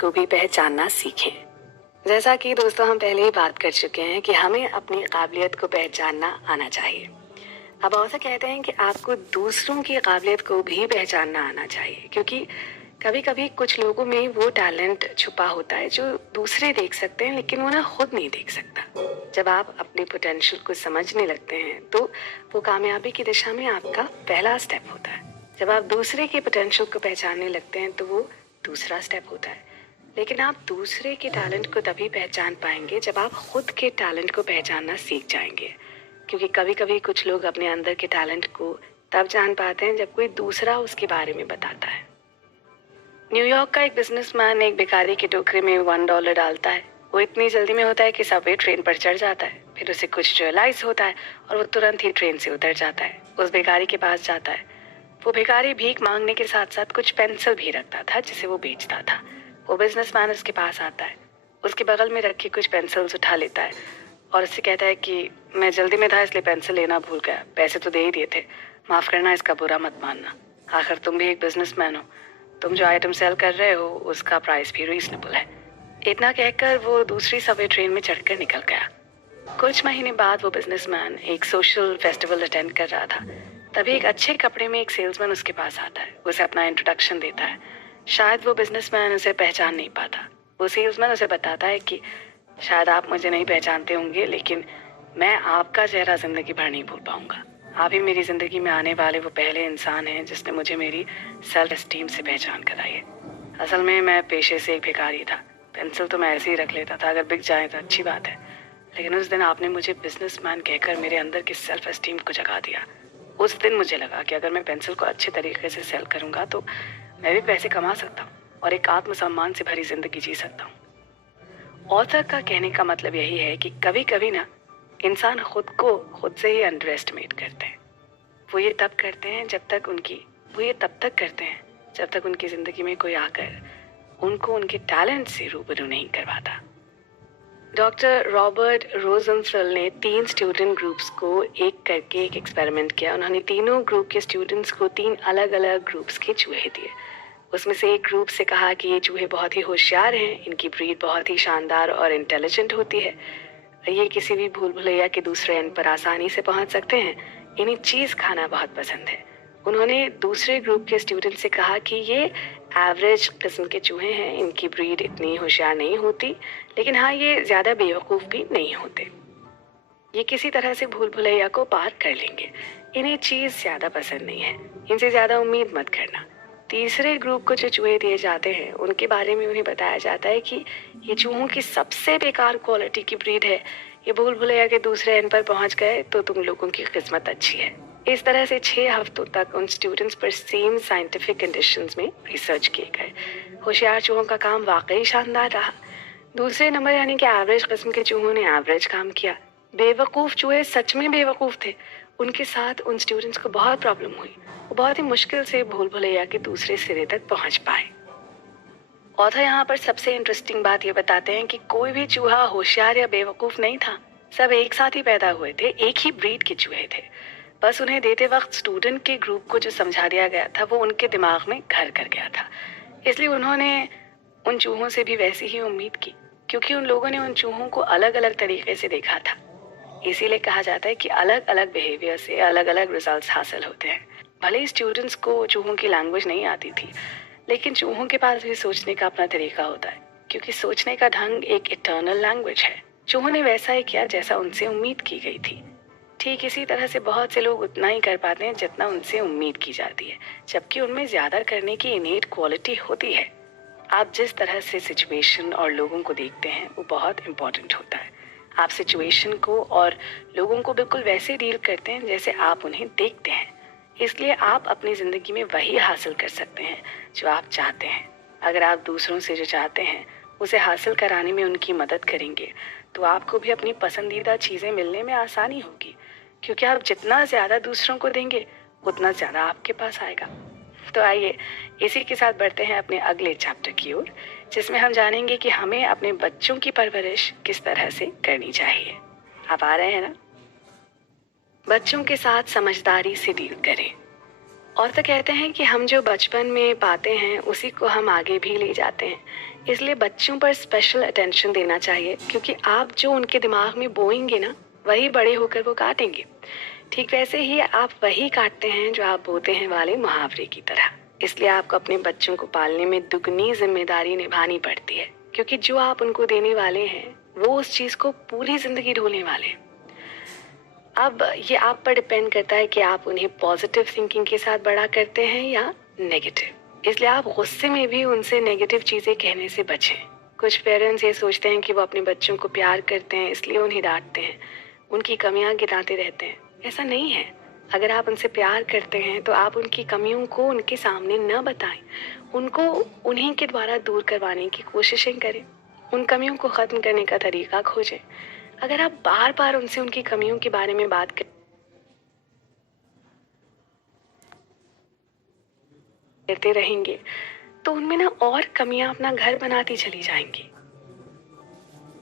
को भी पहचानना सीखें। जैसा कि दोस्तों हम पहले ही बात कर चुके हैं कि हमें अपनी काबिलियत को पहचानना आना चाहिए। अब ऑथर कहते हैं कि आपको दूसरों की काबिलियत को भी पहचानना आना चाहिए, क्योंकि कभी कभी कुछ लोगों में वो टैलेंट छुपा होता है जो दूसरे देख सकते हैं लेकिन वो ना खुद नहीं देख सकता। जब आप अपने पोटेंशियल को समझने लगते हैं तो वो कामयाबी की दिशा में आपका पहला स्टेप होता है। जब आप दूसरे के पोटेंशियल को पहचानने लगते हैं तो वो दूसरा स्टेप होता है। लेकिन आप दूसरे के टैलेंट को तभी पहचान पाएंगे जब आप खुद के टैलेंट को पहचानना सीख जाएंगे, क्योंकि कभी कभी कुछ लोग अपने अंदर के टैलेंट को तब जान पाते हैं जब कोई दूसरा उसके बारे में बताता है। न्यूयॉर्क का एक बिजनेसमैन एक भिखारी की टोकरी में $1 डालता है। वो इतनी जल्दी में होता है कि सबवे ट्रेन पर चढ़ जाता है। फिर उसे कुछ रियलाइज होता है और वो तुरंत ही ट्रेन से उतर जाता है। उस भिखारी के पास जाता है। वो भिखारी भीख मांगने के साथ साथ कुछ पेंसिल भी रखता था जिसे वो बेचता था। वो बिजनेसमैन उसके पास आता है, उसके बगल में रखी कुछ पेंसिल्स उठा लेता है और उससे कहता है कि मैं जल्दी में था इसलिए पेंसिल लेना भूल गया, पैसे तो दे ही दिए थे, माफ करना, इसका बुरा मत मानना। आखिर तुम भी एक बिजनेसमैन हो, तुम जो आइटम सेल कर रहे हो उसका प्राइस भी रीजनेबल है। इतना कहकर वो दूसरी सबवे ट्रेन में चढ़कर निकल गया। कुछ महीने बाद वो बिजनेसमैन एक सोशल फेस्टिवल अटेंड कर रहा था। तभी एक अच्छे कपड़े में एक सेल्समैन उसके पास आता है, उसे अपना इंट्रोडक्शन देता है। शायद वो बिजनेसमैन उसे पहचान नहीं पाता। वो सेल्समैन उसे बताता है कि शायद आप मुझे नहीं पहचानते होंगे, लेकिन मैं आपका चेहरा जिंदगी भर नहीं भूल पाऊंगा। आप ही मेरी जिंदगी में आने वाले वो पहले इंसान हैं जिसने मुझे मेरी सेल्फ एस्टीम से पहचान कराई है। असल में मैं पेशे से एक भिखारी था। पेंसिल तो मैं ऐसे ही रख लेता था, अगर बिक जाए तो अच्छी बात है, लेकिन उस दिन आपने मुझे बिजनेसमैन कहकर मेरे अंदर की सेल्फ एस्टीम को जगा दिया। उस दिन मुझे लगा कि अगर मैं पेंसिल को अच्छे तरीके से सेल करूंगा तो मैं भी पैसे कमा सकता हूँ और एक आत्मसम्मान से भरी जिंदगी जी सकता हूँ। ऑथर का कहने का मतलब यही है कि कभी कभी ना इंसान खुद को खुद से ही अंडर एस्टिमेट करते हैं। वो ये तब तक करते हैं जब तक उनकी जिंदगी में कोई आकर उनको उनके टैलेंट से रूबरू नहीं करवाता। डॉक्टर रॉबर्ट रोजनफेल्ड ने 3 स्टूडेंट ग्रुप्स को एक करके एक एक्सपेरिमेंट किया। उन्होंने तीनों ग्रुप के स्टूडेंट्स को 3 अलग अलग ग्रुप्स के चूहे दिए। उसमें से एक ग्रुप से कहा कि ये चूहे बहुत ही होशियार हैं, इनकी ब्रीड बहुत ही शानदार और इंटेलिजेंट होती है, ये किसी भी भूल भुलैया के दूसरे एंड पर आसानी से पहुंच सकते हैं, इन्हें चीज़ खाना बहुत पसंद है। उन्होंने दूसरे ग्रुप के स्टूडेंट से कहा कि ये एवरेज किस्म के चूहे हैं, इनकी ब्रीड इतनी होशियार नहीं होती, लेकिन हाँ ये ज़्यादा बेवकूफ़ भी नहीं होते, ये किसी तरह से भूल भुलैया को पार कर लेंगे, इन्हें चीज़ ज़्यादा पसंद नहीं है, इनसे ज़्यादा उम्मीद मत करना। तीसरे ग्रुप को जो चूहे दिए जाते हैं उनके बारे में उन्हें बताया जाता है कि ये चूहों की सबसे बेकार क्वालिटी की ब्रीड है, ये भूल भुलैया के दूसरे एंड पर पहुंच गए तो तुम लोगों की किस्मत अच्छी है। इस तरह से 6 हफ्तों तक उन स्टूडेंट्स पर सेम साइंटिफिक कंडीशंस में रिसर्च किए गए। होशियार चूहों का काम वाकई शानदार रहा। दूसरे नंबर यानी कि एवरेज किस्म के चूहों ने एवरेज काम किया। बेवकूफ़ चूहे सच में बेवकूफ़ थे। उनके साथ उन स्टूडेंट्स को बहुत प्रॉब्लम हुई, वो बहुत ही मुश्किल से भूल भुलैया के दूसरे सिरे तक पहुंच पाए। ऑथर यहाँ पर सबसे इंटरेस्टिंग बात ये बताते हैं कि कोई भी चूहा होशियार या बेवकूफ़ नहीं था, सब एक साथ ही पैदा हुए थे, एक ही ब्रीड के चूहे थे। बस उन्हें देते वक्त स्टूडेंट के ग्रुप को जो समझा दिया गया था वो उनके दिमाग में घर कर गया था, इसलिए उन्होंने उन चूहों से भी वैसी ही उम्मीद की, क्योंकि उन लोगों ने उन चूहों को अलग अलग तरीके से देखा था। इसीलिए कहा जाता है कि अलग अलग बिहेवियर से अलग अलग रिजल्ट्स हासिल होते हैं। भले ही स्टूडेंट्स को चूहों की लैंग्वेज नहीं आती थी, लेकिन चूहों के पास भी सोचने का अपना तरीका होता है, क्योंकि सोचने का ढंग एक इटर्नल लैंग्वेज है। चूहों ने वैसा ही किया जैसा उनसे उम्मीद की गई थी। ठीक इसी तरह से बहुत से लोग उतना ही कर पाते हैं जितना उनसे उम्मीद की जाती है, जबकि उनमें ज्यादा करने की इनेट क्वालिटी होती है। आप जिस तरह से सिचुएशन और लोगों को देखते हैं वो बहुत इंपॉर्टेंट होता है। आप सिचुएशन को और लोगों को बिल्कुल वैसे डील करते हैं जैसे आप उन्हें देखते हैं, इसलिए आप अपनी ज़िंदगी में वही हासिल कर सकते हैं जो आप चाहते हैं। अगर आप दूसरों से जो चाहते हैं उसे हासिल कराने में उनकी मदद करेंगे तो आपको भी अपनी पसंदीदा चीज़ें मिलने में आसानी होगी, क्योंकि आप जितना ज़्यादा दूसरों को देंगे उतना ज़्यादा आपके पास आएगा। तो आइए इसी के साथ बढ़ते हैं अपने अगले चैप्टर की ओर, जिसमें हम जानेंगे कि हमें अपने बच्चों की परवरिश किस तरह से करनी चाहिए। आप आ रहे हैं ना? बच्चों के साथ समझदारी से डील करें। ऑथर कहते हैं कि हम जो बचपन में पाते हैं उसी को हम आगे भी ले जाते हैं, इसलिए बच्चों पर स्पेशल अटेंशन देना चाहिए, क्योंकि आप जो उनके दिमाग में बोएंगे ना, वही बड़े होकर वो काटेंगे। ठीक वैसे ही आप वही काटते हैं जो आप बोते हैं वाले मुहावरे की तरह। इसलिए आपको अपने बच्चों को पालने में दुगनी जिम्मेदारी निभानी पड़ती है, क्योंकि जो आप उनको देने वाले हैं वो उस चीज को पूरी जिंदगी ढोने वाले हैं। अब ये आप पर डिपेंड करता है कि आप उन्हें पॉजिटिव थिंकिंग के साथ बड़ा करते हैं या नेगेटिव। इसलिए आप गुस्से में भी उनसे नेगेटिव चीजें कहने से बचें। कुछ पेरेंट्स ये सोचते हैं कि वो अपने बच्चों को प्यार करते हैं इसलिए उन्हें डांटते हैं, उनकी कमियां गिनाते रहते हैं। ऐसा नहीं है। अगर आप उनसे प्यार करते हैं तो आप उनकी कमियों को उनके सामने न बताएं, उनको उन्हीं के द्वारा दूर करवाने की कोशिशें करें, उन कमियों को ख़त्म करने का तरीका खोजें। अगर आप बार बार उनसे उनकी कमियों के बारे में बात करते रहेंगे तो उनमें ना और कमियां अपना घर बनाती चली जाएंगी।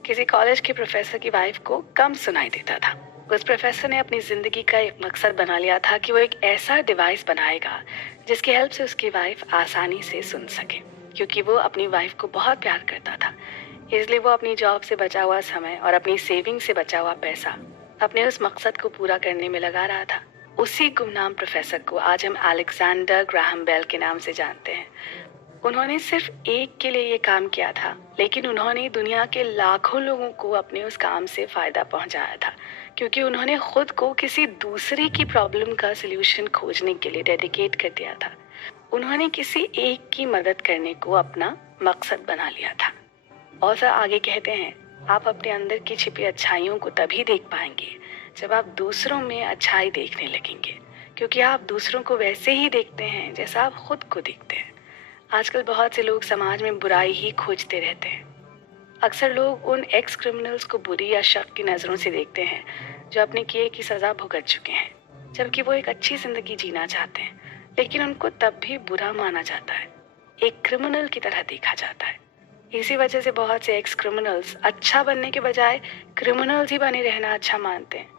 किसी कॉलेज के प्रोफेसर की वाइफ को कम सुनाई देता था। उस प्रोफेसर ने अपनी जिंदगी का एक मकसद बना लिया था कि वो एक ऐसा डिवाइस बनाएगा जिसकी हेल्प से उसकी वाइफ आसानी से सुन सके, क्योंकि वो अपनी वाइफ को बहुत प्यार करता था। इसलिए वो अपनी जॉब से बचा हुआ समय और अपनी सेविंग से बचा हुआ पैसा अपने उस मकसद को पूरा करने में लगा रहा था। उसी गुमनाम प्रोफेसर को आज हम अलेक्जेंडर ग्राहम बेल के नाम से जानते हैं। उन्होंने सिर्फ एक के लिए ये काम किया था, लेकिन उन्होंने दुनिया के लाखों लोगों को अपने उस काम से फायदा पहुंचाया था, क्योंकि उन्होंने खुद को किसी दूसरे की प्रॉब्लम का सलूशन खोजने के लिए डेडिकेट कर दिया था। उन्होंने किसी एक की मदद करने को अपना मकसद बना लिया था। और सर आगे कहते हैं, आप अपने अंदर की छिपी अच्छाइयों को तभी देख पाएंगे जब आप दूसरों में अच्छाई देखने लगेंगे, क्योंकि आप दूसरों को वैसे ही देखते हैं जैसा आप खुद को देखते हैं। आजकल बहुत से लोग समाज में बुराई ही खोजते रहते हैं। अक्सर लोग उन एक्स क्रिमिनल्स को बुरी या शक की नज़रों से देखते हैं जो अपने किए की सज़ा भुगत चुके हैं, जबकि वो एक अच्छी ज़िंदगी जीना चाहते हैं, लेकिन उनको तब भी बुरा माना जाता है, एक क्रिमिनल की तरह देखा जाता है। इसी वजह से बहुत से एक्स क्रिमिनल्स अच्छा बनने के बजाय क्रिमिनल्स ही बने रहना अच्छा मानते हैं।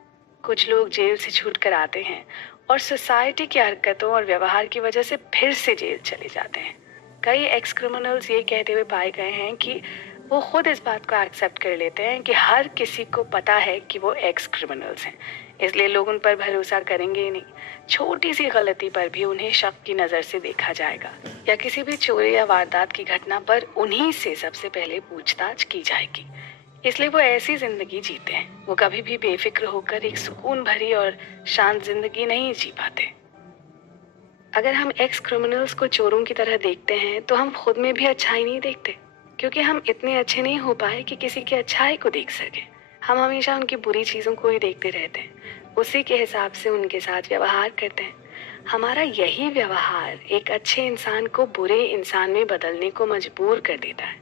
कुछ लोग जेल से छूट कर आते हैं और सोसाइटी की हरकतों और व्यवहार की वजह से फिर से जेल चले जाते हैं। कई एक्स क्रिमिनल्स ये कहते हुए पाए गए हैं कि वो खुद इस बात को एक्सेप्ट कर लेते हैं कि हर किसी को पता है कि वो एक्स क्रिमिनल्स हैं, इसलिए लोग उन पर भरोसा करेंगे ही नहीं। छोटी सी गलती पर भी उन्हें शक की नज़र से देखा जाएगा, या किसी भी चोरी या वारदात की घटना पर उन्हीं से सबसे पहले पूछताछ की जाएगी। इसलिए वो ऐसी जिंदगी जीते हैं, वो कभी भी बेफिक्र होकर एक सुकून भरी और शांत जिंदगी नहीं जी पाते। अगर हम एक्स क्रिमिनल्स को चोरों की तरह देखते हैं तो हम खुद में भी अच्छाई नहीं देखते, क्योंकि हम इतने अच्छे नहीं हो पाए कि किसी की अच्छाई को देख सके। हम हमेशा उनकी बुरी चीज़ों को ही देखते रहते हैं, उसी के हिसाब से उनके साथ व्यवहार करते हैं। हमारा यही व्यवहार एक अच्छे इंसान को बुरे इंसान में बदलने को मजबूर कर देता है।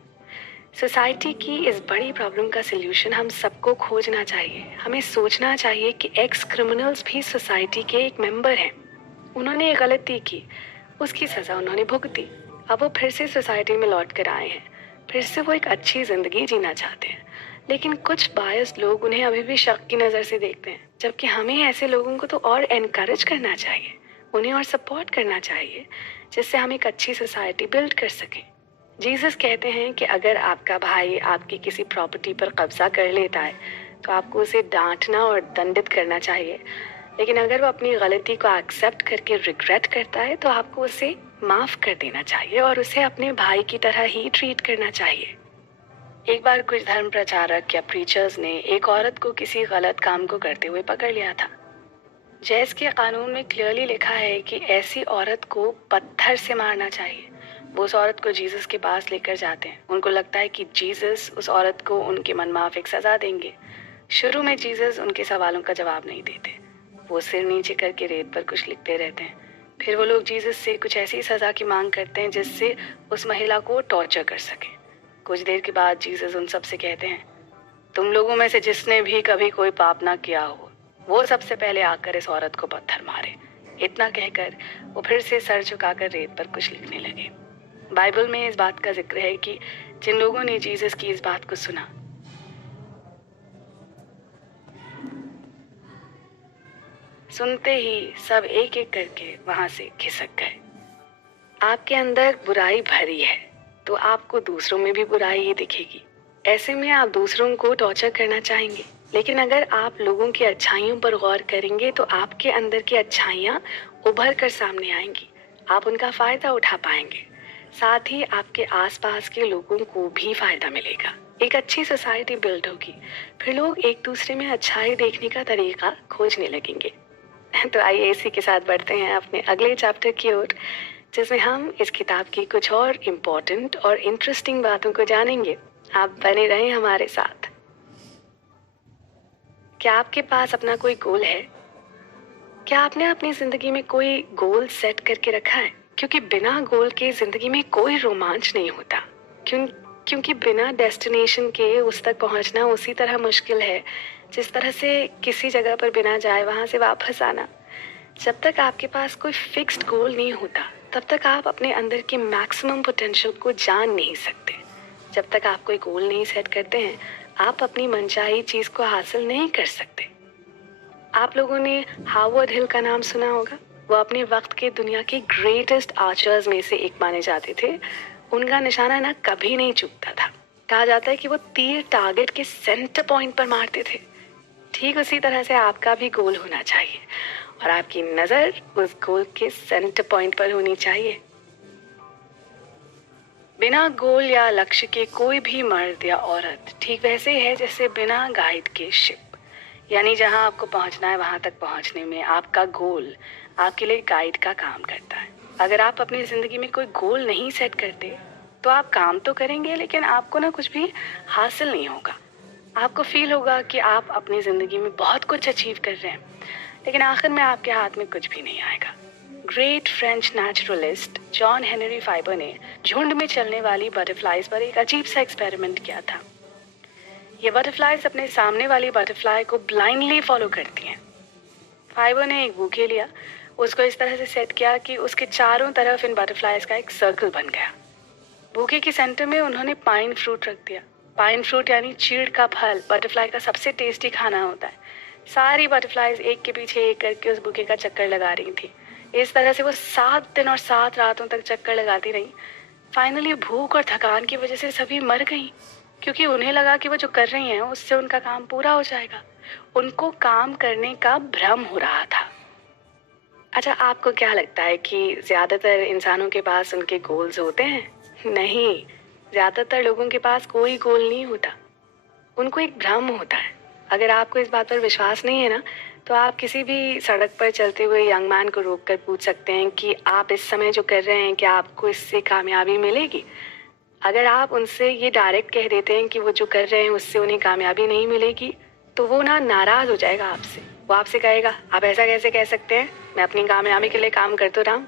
सोसाइटी की इस बड़ी प्रॉब्लम का सल्यूशन हम सबको खोजना चाहिए। हमें सोचना चाहिए कि एक्स क्रिमिनल्स भी सोसाइटी के एक मेंबर हैं। उन्होंने एक गलती की, उसकी सज़ा उन्होंने भुगती, अब वो फिर से सोसाइटी में लौट कर आए हैं, फिर से वो एक अच्छी ज़िंदगी जीना चाहते हैं। लेकिन कुछ बायस्ड लोग उन्हें अभी भी शक की नज़र से देखते हैं, जबकि हमें ऐसे लोगों को तो और एनकरेज करना चाहिए, उन्हें और सपोर्ट करना चाहिए, जिससे हम एक अच्छी सोसाइटी बिल्ड कर सकें। जीसस कहते हैं कि अगर आपका भाई आपकी किसी प्रॉपर्टी पर कब्जा कर लेता है तो आपको उसे डांटना और दंडित करना चाहिए, लेकिन अगर वो अपनी गलती को एक्सेप्ट करके रिग्रेट करता है तो आपको उसे माफ़ कर देना चाहिए और उसे अपने भाई की तरह ही ट्रीट करना चाहिए। एक बार कुछ धर्म प्रचारक या प्रीचर्स ने एक औरत को किसी गलत काम को करते हुए पकड़ लिया था। जैस के कानून में क्लियरली लिखा है कि ऐसी औरत को पत्थर से मारना चाहिए। वो उस औरत को जीसस के पास लेकर जाते हैं। उनको लगता है कि जीसस उस औरत को उनके मनमाफिक सज़ा देंगे। शुरू में जीसस उनके सवालों का जवाब नहीं देते, वो सिर नीचे करके रेत पर कुछ लिखते रहते हैं। फिर वो लोग जीसस से कुछ ऐसी सज़ा की मांग करते हैं जिससे उस महिला को टॉर्चर कर सके। कुछ देर के बाद जीसस उन सब से कहते हैं, तुम लोगों में से जिसने भी कभी कोई पाप ना किया हो वो सबसे पहले आकर इस औरत को पत्थर मारे। इतना कहकर वो फिर से सर झुकाकर रेत पर कुछ लिखने लगे। बाइबल में इस बात का जिक्र है कि जिन लोगों ने जीसस की इस बात को सुना, सुनते ही सब एक एक करके वहां से खिसक गए। आपके अंदर बुराई भरी है तो आपको दूसरों में भी बुराई ही दिखेगी। ऐसे में आप दूसरों को टॉर्चर करना चाहेंगे, लेकिन अगर आप लोगों की अच्छाइयों पर गौर करेंगे तो आपके अंदर की अच्छाइयाँ उभर कर सामने आएंगी। आप उनका फायदा उठा पाएंगे, साथ ही आपके आसपास के लोगों को भी फायदा मिलेगा। एक अच्छी सोसाइटी बिल्ड होगी, फिर लोग एक दूसरे में अच्छाई देखने का तरीका खोजने लगेंगे। तो आइए इसी के साथ बढ़ते हैं अपने अगले चैप्टर की ओर, जिसमें हम इस किताब की कुछ और इम्पोर्टेंट और इंटरेस्टिंग बातों को जानेंगे। आप बने रहें हमारे साथ। क्या आपके पास अपना कोई गोल है? क्या आपने अपनी जिंदगी में कोई गोल सेट करके रखा है? क्योंकि बिना गोल के जिंदगी में कोई रोमांच नहीं होता। क्योंकि बिना डेस्टिनेशन के उस तक पहुंचना उसी तरह मुश्किल है जिस तरह से किसी जगह पर बिना जाए वहां से वापस आना। जब तक आपके पास कोई फिक्स्ड गोल नहीं होता तब तक आप अपने अंदर के मैक्सिमम पोटेंशियल को जान नहीं सकते। जब तक आप कोई गोल नहीं सेट करते हैं आप अपनी मनचाही चीज को हासिल नहीं कर सकते। आप लोगों ने हार्वर्ड हिल का नाम सुना होगा। वो अपने वक्त के दुनिया के ग्रेटेस्ट आर्चर्स में से एक माने जाते थे। उनका निशाना ना कभी नहीं चूकता था। कहा जाता है कि वो तीर टारगेट के सेंटर पॉइंट पर मारते थे। ठीक उसी तरह से आपका भी गोल होना चाहिए और आपकी नजर उस गोल के सेंटर पॉइंट पर होनी चाहिए। बिना गोल या लक्ष्य के कोई भी मर्द या औरत ठीक वैसे है जैसे बिना गाइड के शिप। यानी जहां आपको पहुंचना है वहां तक पहुंचने में आपका गोल आपके लिए गाइड का काम करता है। अगर आप अपनी जिंदगी में कोई गोल नहीं सेट करते तो आप काम तो करेंगे लेकिन आपको ना कुछ भी हासिल नहीं होगा। आपको फील होगा कि आप अपनी जिंदगी में बहुत कुछ अचीव कर रहे हैं, लेकिन आखिर में आपके हाथ में कुछ भी नहीं आएगा। Great French naturalist John Henry fibre ने झुंड में चलने वाली बटरफ्लाईज पर एक अजीब सा एक्सपेरिमेंट किया था। ये बटरफ्लाईज अपने सामने वाली बटरफ्लाई को ब्लाइंडली फॉलो करती हैं। फाइबर ने एक बुके लिया, उसको इस तरह से सेट किया कि उसके चारों तरफ इन बटरफ्लाईज का एक सर्कल बन गया। बुके के सेंटर में उन्होंने पाइन फ्रूट रख दिया। पाइन फ्रूट यानी चीड़ का फल बटरफ्लाई का सबसे टेस्टी खाना होता है। सारी बटरफ्लाईज एक के पीछे एक करके उस बुके का चक्कर लगा रही थी। इस तरह से वो 7 दिन और 7 रातों तक चक्कर लगाती रही। फाइनली भूख और थकान की वजह से सभी मर गईं, क्योंकि उन्हें लगा कि वो जो कर रही हैं उससे उनका काम पूरा हो जाएगा। उनको काम करने का भ्रम हो रहा था। अच्छा, आपको क्या लगता है कि ज्यादातर इंसानों के पास उनके गोल्स होते हैं? नहीं, ज्यादातर लोगों के पास कोई गोल नहीं होता। उनको एक भ्रम होता है। अगर आपको इस बात पर विश्वास नहीं है ना, तो आप किसी भी सड़क पर चलते हुए यंग मैन को रोककर पूछ सकते हैं कि आप इस समय जो कर रहे हैं क्या आपको इससे कामयाबी मिलेगी? अगर आप उनसे ये डायरेक्ट कह देते हैं कि वो जो कर रहे हैं उससे उन्हें कामयाबी नहीं मिलेगी, तो वो ना नाराज हो जाएगा आपसे। वो आपसे कहेगा आप ऐसा कैसे कह सकते हैं, मैं अपनी कामयाबी के लिए काम कर तो रहा हूँ।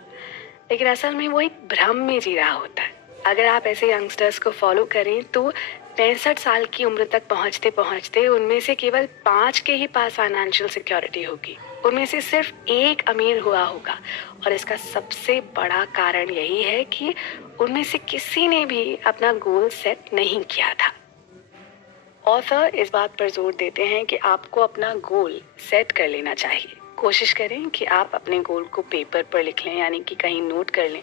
लेकिन असल में वो एक भ्रम में जी रहा होता है। अगर आप ऐसे यंगस्टर्स को फॉलो करें तो 65 साल की उम्र तक पहुंचते पहुंचते उनमें से केवल 5 के ही पास फाइनेंशियल सिक्योरिटी होगी। उनमें से सिर्फ एक अमीर हुआ होगा, और इसका सबसे बड़ा कारण यही है कि उनमें से किसी ने भी अपना गोल सेट नहीं किया था। ऑथर इस बात पर जोर देते हैं कि आपको अपना गोल सेट कर लेना चाहिए। कोशिश करें कि आप अपने गोल को पेपर पर लिख लें, यानी कि कहीं नोट कर लें।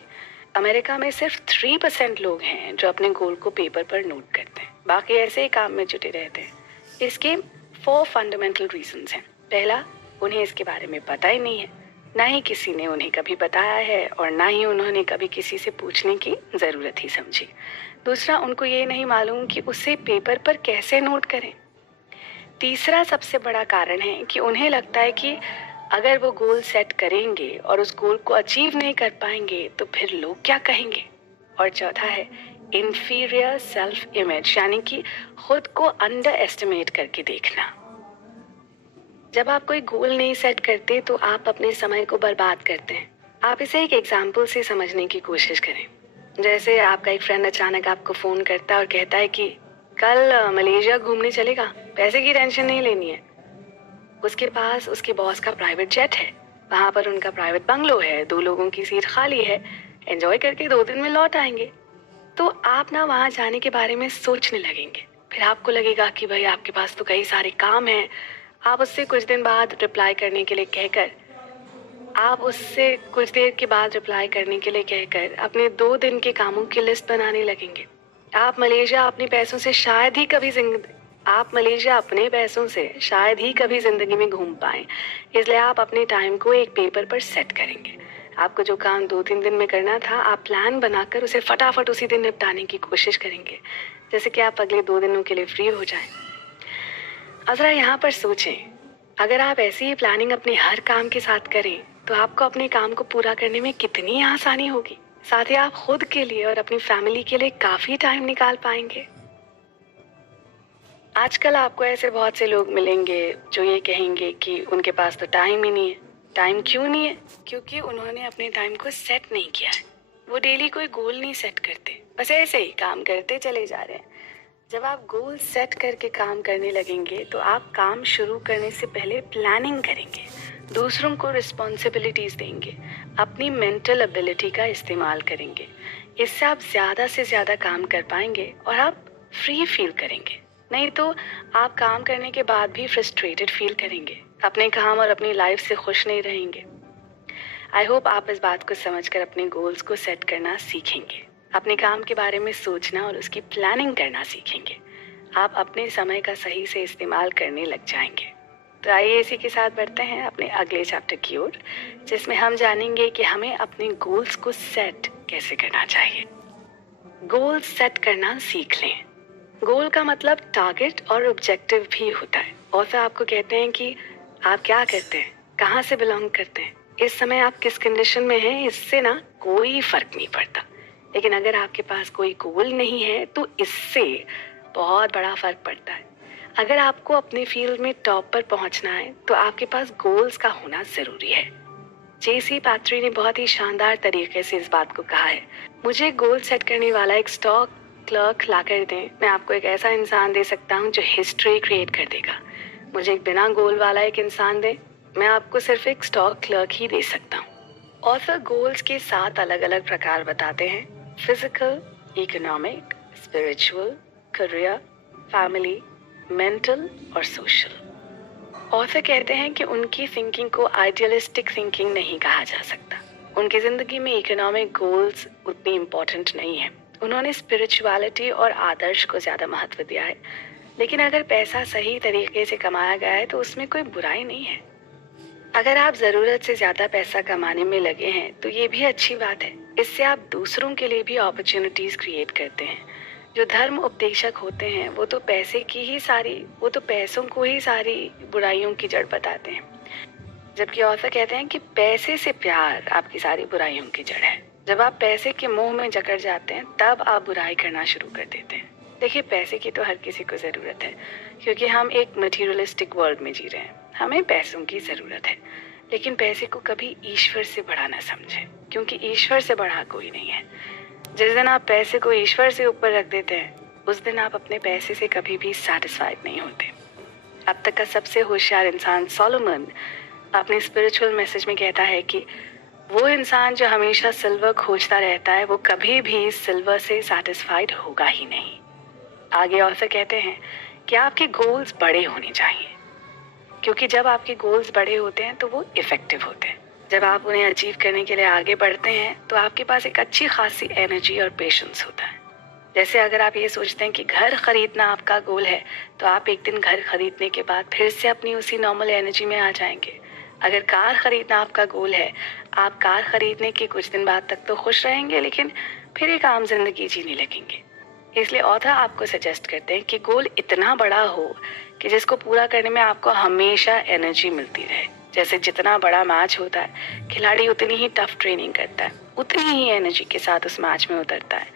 अमेरिका में सिर्फ 3% लोग हैं जो अपने गोल को पेपर पर नोट करते हैं, बाकी ऐसे ही काम में जुटे रहते हैं। इसके 4 फंडामेंटल रीजंस हैं। पहला, उन्हें इसके बारे में पता ही नहीं है, ना ही किसी ने उन्हें कभी बताया है और ना ही उन्होंने कभी किसी से पूछने की ज़रूरत ही समझी। दूसरा, उनको ये नहीं मालूम कि उसे पेपर पर कैसे नोट करें। तीसरा सबसे बड़ा कारण है कि उन्हें लगता है कि अगर वो गोल सेट करेंगे और उस गोल को अचीव नहीं कर पाएंगे तो फिर लोग क्या कहेंगे। और चौथा है इंफीरियर सेल्फ इमेज, यानी कि खुद को अंडर एस्टिमेट करके देखना। जब आप कोई गोल नहीं सेट करते तो आप अपने समय को बर्बाद करते हैं। आप इसे एक एग्जाम्पल से समझने की कोशिश करें। जैसे आपका एक फ्रेंड अचानक आपको फोन करता है और कहता है कि कल मलेशिया घूमने चलेगा, पैसे की टेंशन नहीं लेनी है। उसके पास उसके बॉस का प्राइवेट जेट है, वहां पर उनका प्राइवेट बंगलो है, 2 लोगों की सीट खाली है, एंजॉय करके 2 दिन में लौट आएंगे। तो आप ना वहां जाने के बारे में सोचने लगेंगे। फिर आपको लगेगा कि भाई आपके पास तो कई सारे काम हैं। आप उससे कुछ दिन बाद रिप्लाई करने के लिए कहकर आप उससे कुछ देर के बाद रिप्लाई करने के लिए कहकर अपने 2 दिन के कामों की लिस्ट बनाने लगेंगे। आप मलेशिया अपने पैसों से शायद ही कभी जिंदगी में घूम पाए, इसलिए आप अपने टाइम को एक पेपर पर सेट करेंगे। आपको जो काम 2-3 दिन में करना था, आप प्लान बनाकर उसे फटाफट उसी दिन निपटाने की कोशिश करेंगे, जैसे कि आप अगले 2 दिनों के लिए फ्री हो जाएं। जरा यहाँ पर सोचें, अगर आप ऐसी ही प्लानिंग अपने हर काम के साथ करें तो आपको अपने काम को पूरा करने में कितनी आसानी होगी। साथ ही आप खुद के लिए और अपनी फैमिली के लिए काफी टाइम निकाल पाएंगे। आजकल आपको ऐसे बहुत से लोग मिलेंगे जो ये कहेंगे कि उनके पास तो टाइम ही नहीं है। टाइम क्यों नहीं है? क्योंकि उन्होंने अपने टाइम को सेट नहीं किया है। वो डेली कोई गोल नहीं सेट करते, बस ऐसे ही काम करते चले जा रहे हैं। जब आप गोल सेट करके काम करने लगेंगे तो आप काम शुरू करने से पहले प्लानिंग करेंगे, दूसरों को रिस्पॉन्सिबिलिटीज देंगे, अपनी मेंटल एबिलिटी का इस्तेमाल करेंगे। इससे आप ज़्यादा से ज़्यादा काम कर पाएंगे और आप फ्री फील करेंगे। नहीं तो आप काम करने के बाद भी फ्रस्ट्रेटेड फील करेंगे, अपने काम और अपनी लाइफ से खुश नहीं रहेंगे। आई होप आप इस बात को समझकर अपने गोल्स को सेट करना सीखेंगे, अपने काम के बारे में सोचना और उसकी प्लानिंग करना सीखेंगे। आप अपने समय का सही से इस्तेमाल करने लग जाएंगे। तो आइए इसी के साथ बढ़ते हैं अपने अगले चैप्टर की ओर, जिसमें हम जानेंगे कि हमें अपने गोल्स को सेट कैसे करना चाहिए। गोल्स सेट करना सीख लें। गोल का मतलब टारगेट और ऑब्जेक्टिव भी होता है। ऑथर आपको कहते हैं कि आप क्या करते हैं, कहाँ से बिलोंग करते हैं, इस समय आप किस कंडीशन में हैं, इससे ना कोई फर्क नहीं पड़ता। लेकिन अगर आपके पास कोई गोल नहीं है तो इससे बहुत बड़ा फर्क पड़ता है। अगर आपको अपने फील्ड में टॉप पर पहुंचना है तो आपके पास गोल्स का होना जरूरी है। जेसी पैट्री ने बहुत ही शानदार तरीके से इस बात को कहा है, मुझे गोल सेट करने वाला एक स्टॉक क्लर्क ला कर दें, मैं आपको एक ऐसा इंसान दे सकता हूँ जो हिस्ट्री क्रिएट कर देगा। मुझे एक बिना गोल वाला एक इंसान दें, मैं आपको सिर्फ एक स्टॉक क्लर्क ही दे सकता हूँ। ऑथर गोल्स के 7 अलग अलग प्रकार बताते हैं: physical, economic, spiritual, career, family, mental और सोशल। ऑथर कहते हैं कि उनकी थिंकिंग को आइडियलिस्टिक थिंकिंग नहीं कहा जा सकता। उनकी जिंदगी में इकोनॉमिक गोल्स उतनी इम्पोर्टेंट नहीं है। उन्होंने स्पिरिचुअलिटी और आदर्श को ज़्यादा महत्व दिया है। लेकिन अगर पैसा सही तरीके से कमाया गया है तो उसमें कोई बुराई नहीं है। अगर आप ज़रूरत से ज़्यादा पैसा कमाने में लगे हैं तो ये भी अच्छी बात है। इससे आप दूसरों के लिए भी अपॉर्चुनिटीज़ क्रिएट करते हैं। जो धर्म उपदेशक होते हैं वो तो पैसों को ही सारी बुराइयों की जड़ बताते हैं, जबकि ऑथर कहते हैं कि पैसे से प्यार आपकी सारी बुराइयों की जड़ है। जब आप पैसे के मोह में जकड़ जाते हैं तब आप बुराई करना शुरू कर देते हैं। देखिए, पैसे की तो हर किसी को ज़रूरत है, क्योंकि हम एक मटीरियलिस्टिक वर्ल्ड में जी रहे हैं। हमें पैसों की ज़रूरत है, लेकिन पैसे को कभी ईश्वर से बड़ा ना समझें, क्योंकि ईश्वर से बड़ा कोई नहीं है। जिस दिन आप पैसे को ईश्वर से ऊपर रख देते हैं उस दिन आप अपने पैसे से कभी भी सेटिस्फाइड नहीं होते। अब तक का सबसे होशियार इंसान सोलोमन अपने स्पिरिचुअल मैसेज में कहता है कि वो इंसान जो हमेशा सिल्वर खोजता रहता है वो कभी भी सिल्वर से सेटिस्फाइड होगा ही नहीं। आगे ऑथर कहते हैं कि आपके गोल्स बड़े होने चाहिए, क्योंकि जब आपके गोल्स बड़े होते हैं तो वो इफेक्टिव होते हैं। जब आप उन्हें अचीव करने के लिए आगे बढ़ते हैं तो आपके पास एक अच्छी खासी एनर्जी और पेशेंस होता है। जैसे अगर आप ये सोचते हैं कि घर खरीदना आपका गोल है तो आप एक दिन घर खरीदने के बाद फिर से अपनी उसी नॉर्मल एनर्जी में आ जाएंगे। अगर कार खरीदना आपका गोल है, आप कार खरीदने के कुछ दिन बाद तक तो खुश रहेंगे, लेकिन फिर एक आम जिंदगी जीने लगेंगे। इसलिए ऑथर आपको सजेस्ट करते हैं कि गोल इतना बड़ा हो कि जिसको पूरा करने में आपको हमेशा एनर्जी मिलती रहे। जैसे जितना बड़ा मैच होता है, खिलाड़ी उतनी ही टफ ट्रेनिंग करता है, उतनी ही एनर्जी के साथ उस मैच में उतरता है।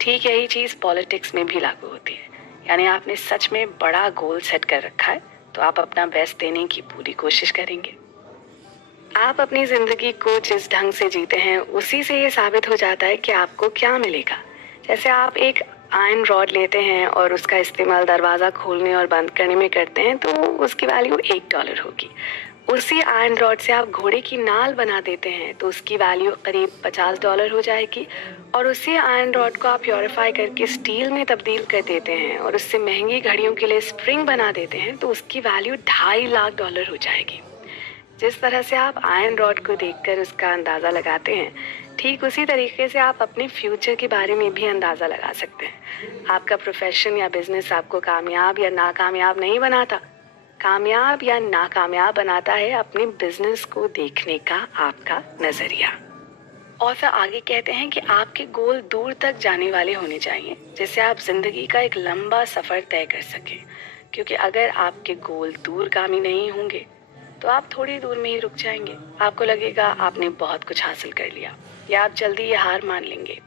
ठीक यही चीज़ पॉलिटिक्स में भी लागू होती है। यानी आपने सच में बड़ा गोल सेट कर रखा है तो आप अपना बेस्ट देने की पूरी कोशिश करेंगे। आप अपनी ज़िंदगी को जिस ढंग से जीते हैं उसी से ये साबित हो जाता है कि आपको क्या मिलेगा। जैसे आप एक आयरन रॉड लेते हैं और उसका इस्तेमाल दरवाज़ा खोलने और बंद करने में करते हैं तो उसकी वैल्यू $1 होगी। उसी आयरन रॉड से आप घोड़े की नाल बना देते हैं तो उसकी वैल्यू करीब $50 हो जाएगी। और उसी आयरन रॉड को आप प्योरीफाई करके स्टील में तब्दील कर देते हैं और उससे महंगी घड़ियों के लिए स्प्रिंग बना देते हैं तो उसकी वैल्यू $2.5 लाख हो जाएगी। जिस तरह से आप आयरन रॉड को देखकर उसका अंदाज़ा लगाते हैं, ठीक उसी तरीके से आप अपने फ्यूचर के बारे में भी अंदाज़ा लगा सकते हैं। आपका प्रोफेशन या बिजनेस आपको कामयाब या नाकामयाब नहीं बनाता। कामयाब या नाकामयाब बनाता है अपने बिजनेस को देखने का आपका नज़रिया। और फिर आगे कहते हैं कि आपके गोल दूर तक जाने वाले होने चाहिए, जिससे आप जिंदगी का एक लंबा सफ़र तय कर सकें। क्योंकि अगर आपके गोल दूरगामी नहीं होंगे तो आप थोड़ी दूर में ही रुक जाएंगे। आपको लगेगा आपने बहुत कुछ हासिल कर लिया, या आप जल्दी ये हार मान लेंगे।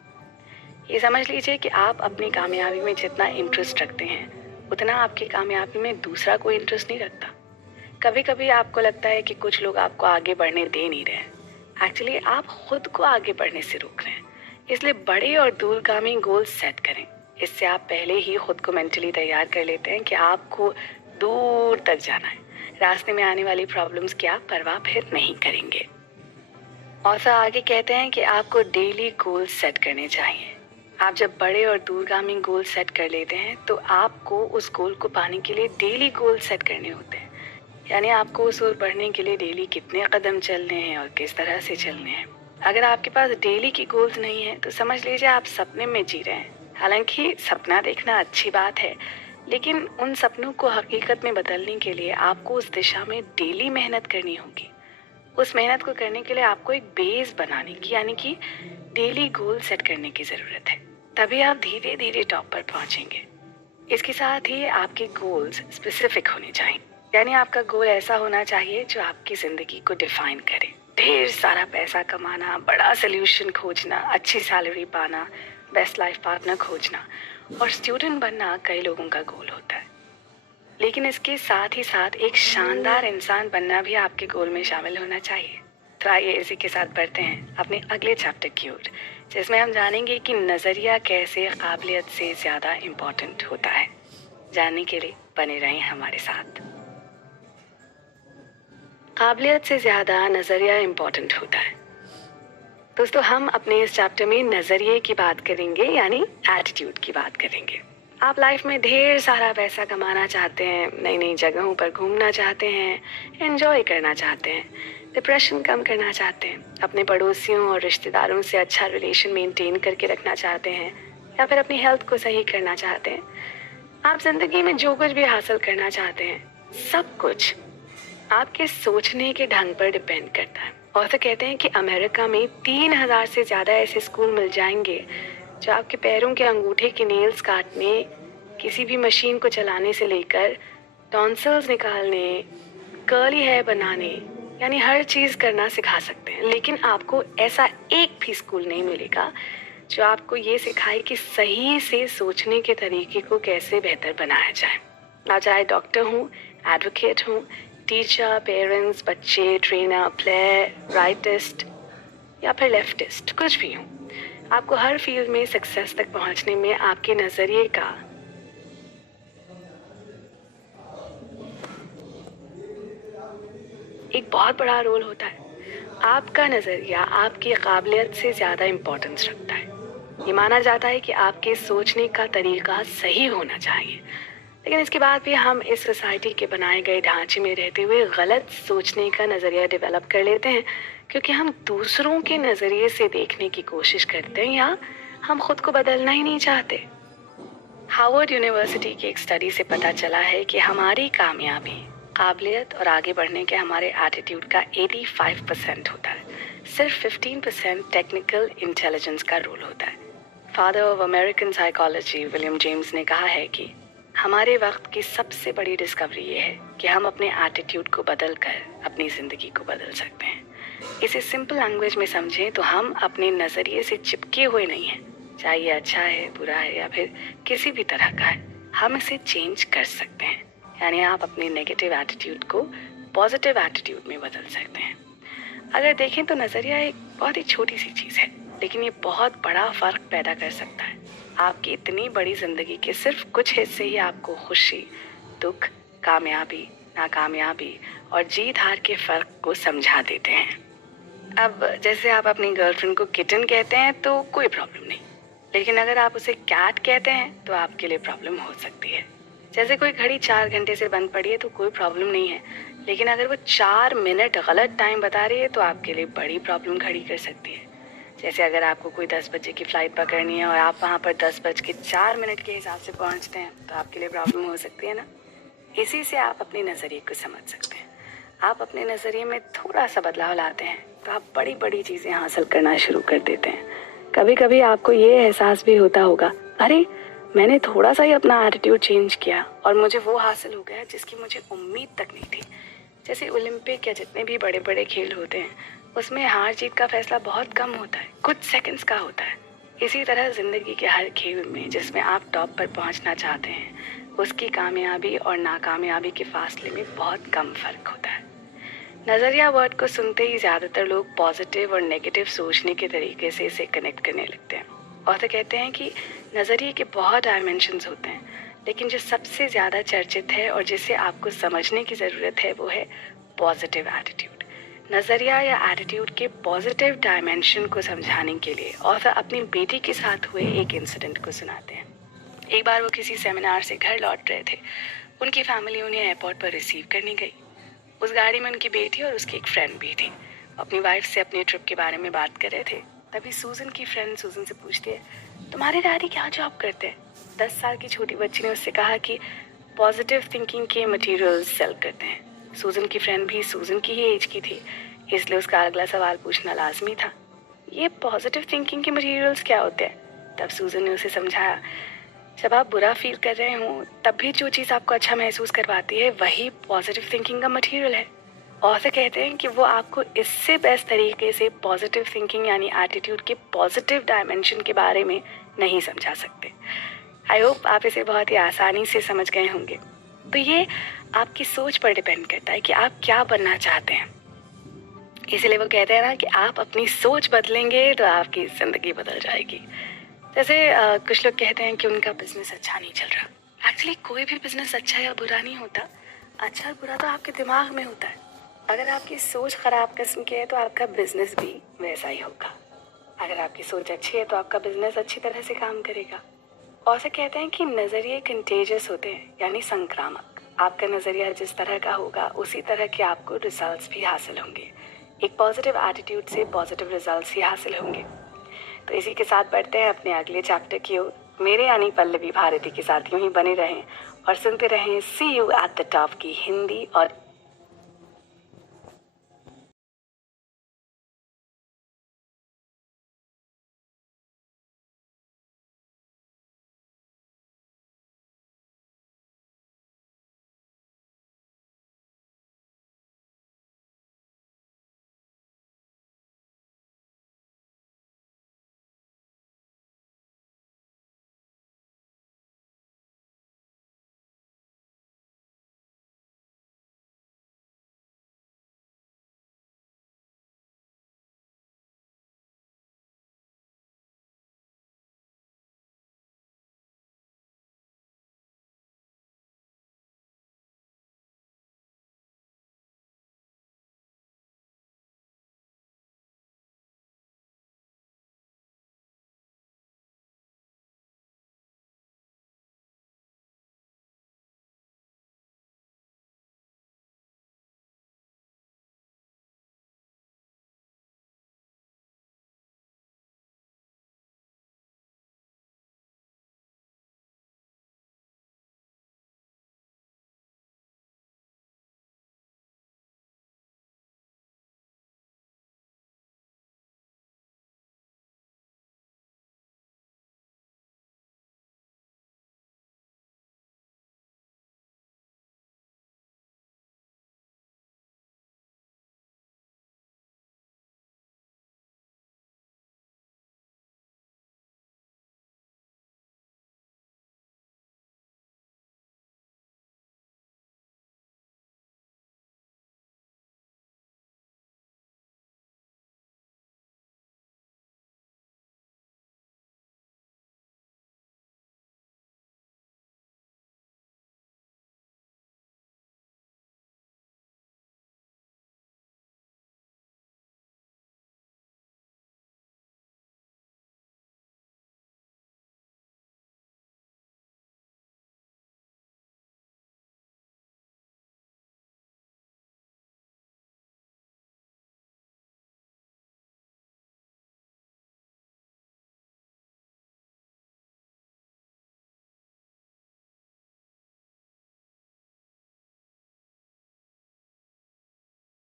ये समझ लीजिए कि आप अपनी कामयाबी में जितना इंटरेस्ट रखते हैं, उतना आपकी कामयाबी में दूसरा कोई इंटरेस्ट नहीं रखता। कभी कभी आपको लगता है कि कुछ लोग आपको आगे बढ़ने दे नहीं रहे हैं। एक्चुअली आप खुद को आगे बढ़ने से रोक रहे हैं। इसलिए बड़े और दूरगामी गोल सेट करें। इससे आप पहले ही खुद को मेंटली तैयार कर लेते हैं कि आपको दूर तक जाना है। रास्ते में आने वाली प्रॉब्लम्स की आप परवाह फिर नहीं करेंगे। और फिर आगे कहते हैं कि आपको डेली गोल सेट करने चाहिए। आप जब बड़े और दूरगामी गोल सेट कर लेते हैं तो आपको उस गोल को पाने के लिए डेली गोल सेट करने होते हैं। यानी आपको उस ओर बढ़ने के लिए डेली कितने कदम चलने हैं और किस तरह से चलने हैं। अगर आपके पास डेली की गोल्स नहीं है तो समझ लीजिए आप सपने में जी रहे हैं। हालांकि सपना देखना अच्छी बात है, लेकिन उन सपनों को हकीकत में बदलने के लिए आपको उस दिशा में डेली मेहनत करनी होगी। उस मेहनत को करने के लिए आपको एक बेस बनाने की, यानी कि डेली गोल सेट करने की ज़रूरत है। तभी आप धीरे धीरे टॉप पर पहुंचेंगे। इसके साथ ही आपके गोल्स स्पेसिफिक होने चाहिए। यानी आपका गोल ऐसा होना चाहिए जो आपकी ज़िंदगी को डिफाइन करे। ढेर सारा पैसा कमाना, बड़ा सोल्यूशन खोजना, अच्छी सैलरी पाना, बेस्ट लाइफ पार्टनर खोजना और स्टूडेंट बनना कई लोगों का गोल होता है। लेकिन इसके साथ ही साथ एक शानदार इंसान बनना भी आपके गोल में शामिल होना चाहिए। तो आइए इसी के साथ बढ़ते हैं अपने अगले चैप्टर की ओर, जिसमें हम जानेंगे कि नज़रिया कैसे काबिलियत से ज़्यादा इम्पोर्टेंट होता है। जानने के लिए बने रहें हमारे साथ। काबिलियत से ज़्यादा नज़रिया इम्पोर्टेंट होता है। दोस्तों, हम अपने इस चैप्टर में नज़रिए की बात करेंगे, यानी एटीट्यूड की बात करेंगे। आप लाइफ में ढेर सारा पैसा कमाना चाहते हैं, नई नई जगहों पर घूमना चाहते हैं, एंजॉय करना चाहते हैं, डिप्रेशन कम करना चाहते हैं, अपने पड़ोसियों और रिश्तेदारों से अच्छा रिलेशन मेंटेन करके रखना चाहते हैं, या फिर अपनी हेल्थ को सही करना चाहते हैं। आप जिंदगी में जो कुछ भी हासिल करना चाहते हैं, सब कुछ आपके सोचने के ढंग पर डिपेंड करता है। और तो कहते हैं कि अमेरिका में 3000 से ज़्यादा ऐसे स्कूल मिल जाएंगे जो आपके पैरों के अंगूठे के नेल्स काटने, किसी भी मशीन को चलाने से लेकर टॉन्सिल्स निकालने, कर्ली हेयर बनाने, यानी हर चीज़ करना सिखा सकते हैं। लेकिन आपको ऐसा एक भी स्कूल नहीं मिलेगा जो आपको ये सिखाए कि सही से सोचने के तरीके को कैसे बेहतर बनाया जाए। ना चाहे डॉक्टर हूँ, एडवोकेट हूँ, टीचर, पेरेंट्स, बच्चे, ट्रेनर, प्लेयर, राइटिस्ट या फिर लेफ्टिस्ट, कुछ भी हो, आपको हर फील्ड में सक्सेस तक पहुंचने में आपके नज़रिए का एक बहुत बड़ा रोल होता है। आपका नज़रिया आपकी काबिलियत से ज़्यादा इम्पोर्टेंस रखता है। ये माना जाता है कि आपके सोचने का तरीका सही होना चाहिए, लेकिन इसके बाद भी हम इस सोसाइटी के बनाए गए ढांचे में रहते हुए गलत सोचने का नज़रिया डेवलप कर लेते हैं, क्योंकि हम दूसरों के नज़रिए से देखने की कोशिश करते हैं या हम खुद को बदलना ही नहीं चाहते। हार्वर्ड यूनिवर्सिटी की एक स्टडी से पता चला है कि हमारी कामयाबी, काबिलियत और आगे बढ़ने के हमारे एटीट्यूड का 85% होता है। सिर्फ 15% टेक्निकल इंटेलिजेंस का रोल होता है। Father of American psychology William James ने कहा है कि हमारे वक्त की सबसे बड़ी डिस्कवरी ये है कि हम अपने एटीट्यूड को बदल कर अपनी ज़िंदगी को बदल सकते हैं। इसे सिंपल लैंग्वेज में समझें तो हम अपने नज़रिए से चिपके हुए नहीं हैं। चाहे ये अच्छा है, बुरा है या फिर किसी भी तरह का है, हम इसे चेंज कर सकते हैं। यानी आप अपने नेगेटिव एटीट्यूड को पॉजिटिव एटीट्यूड में बदल सकते हैं। अगर देखें तो नज़रिया एक बहुत ही छोटी सी चीज़ है, लेकिन ये बहुत बड़ा फ़र्क पैदा कर सकता है। आपकी इतनी बड़ी ज़िंदगी के सिर्फ कुछ हिस्से ही आपको खुशी, दुख, कामयाबी, नाकामयाबी और जीत हार के फ़र्क को समझा देते हैं। अब जैसे आप अपनी गर्लफ्रेंड को किटन कहते हैं तो कोई प्रॉब्लम नहीं, लेकिन अगर आप उसे कैट कहते हैं तो आपके लिए प्रॉब्लम हो सकती है। जैसे कोई घड़ी 4 घंटे से बंद पड़ी है तो कोई प्रॉब्लम नहीं है, लेकिन अगर वो 4 मिनट गलत टाइम बता रही है तो आपके लिए बड़ी प्रॉब्लम खड़ी कर सकती है। जैसे अगर आपको कोई 10 बजे की फ़्लाइट पकड़नी है और आप वहाँ पर 10:04 के हिसाब से पहुँचते हैं तो आपके लिए प्रॉब्लम हो सकती है ना। इसी से आप अपने नज़रिए को समझ सकते हैं। आप अपने नज़रिए में थोड़ा सा बदलाव लाते हैं तो आप बड़ी बड़ी चीज़ें हासिल करना शुरू कर देते हैं। कभी कभी आपको ये एहसास भी होता होगा, अरे मैंने थोड़ा सा ही अपना एटीट्यूड चेंज किया और मुझे वो हासिल हो गया जिसकी मुझे उम्मीद तक नहीं थी। जैसे ओलंपिक या जितने भी बड़े बड़े खेल होते हैं उसमें हार जीत का फैसला बहुत कम होता है, कुछ सेकंड्स का होता है। इसी तरह ज़िंदगी के हर खेल में जिसमें आप टॉप पर पहुंचना चाहते हैं उसकी कामयाबी और नाकामयाबी के फासले में बहुत कम फ़र्क होता है। नज़रिया वर्ड को सुनते ही ज़्यादातर लोग पॉजिटिव और नेगेटिव सोचने के तरीके से इसे कनेक्ट करने लगते हैं और तो कहते हैं कि नज़रिए के बहुत डायमेंशंस होते हैं, लेकिन जो सबसे ज़्यादा चर्चित है और जिसे आपको समझने की ज़रूरत है वो है पॉजिटिव एटीट्यूड। नज़रिया या एटीट्यूड के पॉजिटिव डायमेंशन को समझाने के लिए और फिर अपनी बेटी के साथ हुए एक इंसिडेंट को सुनाते हैं। एक बार वो किसी सेमिनार से घर लौट रहे थे। उनकी फैमिली उन्हें एयरपोर्ट पर रिसीव करने गई। उस गाड़ी में उनकी बेटी और उसकी एक फ्रेंड भी थी। अपनी वाइफ से अपने ट्रिप के बारे में बात कर रहे थे। तभी सूजन की फ्रेंड सूजन से पूछती है, तुम्हारे डैडी क्या जॉब करते हैं? 10 साल की छोटी बच्ची ने उससे कहा कि पॉजिटिव थिंकिंग के मटेरियल्स सेल करते हैं। सूजन की फ्रेंड भी सूजन की ही एज की थी, इसलिए उसका अगला सवाल पूछना लाजमी था, ये पॉजिटिव थिंकिंग के मटेरियल्स क्या होते हैं? तब सूजन ने उसे समझाया, जब आप बुरा फील कर रहे हो तब भी जो चीज़ आपको अच्छा महसूस करवाती है वही पॉजिटिव थिंकिंग का मटेरियल है। और से कहते हैं कि वो आपको इससे बेस्ट तरीके से पॉजिटिव थिंकिंग यानी एटीट्यूड के पॉजिटिव डायमेंशन के बारे में नहीं समझा सकते। आई होप आप इसे बहुत ही आसानी से समझ गए होंगे। तो ये आपकी सोच पर डिपेंड करता है कि आप क्या बनना चाहते हैं। इसीलिए वो कहते हैं ना कि आप अपनी सोच बदलेंगे तो आपकी ज़िंदगी बदल जाएगी। जैसे कुछ लोग कहते हैं कि उनका बिजनेस अच्छा नहीं चल रहा। एक्चुअली कोई भी बिजनेस अच्छा या बुरा नहीं होता, अच्छा और बुरा तो आपके दिमाग में होता है। अगर आपकी सोच ख़राब किस्म की है तो आपका बिजनेस भी वैसा ही होगा। अगर आपकी सोच अच्छी है तो आपका बिजनेस अच्छी तरह से काम करेगा। और से कहते हैं कि नज़रिए कंटेजियस होते हैं यानी संक्रामक। आपका नज़रिया जिस तरह का होगा उसी तरह के आपको रिजल्ट्स भी हासिल होंगे। एक पॉजिटिव एटीट्यूड से पॉजिटिव रिजल्ट्स ही हासिल होंगे। तो इसी के साथ बढ़ते हैं अपने अगले चैप्टर की ओर। मेरे यानी पल्लवी भारती के साथ यूं ही बने रहें और सुनते रहें सी यू एट द टॉप की हिंदी और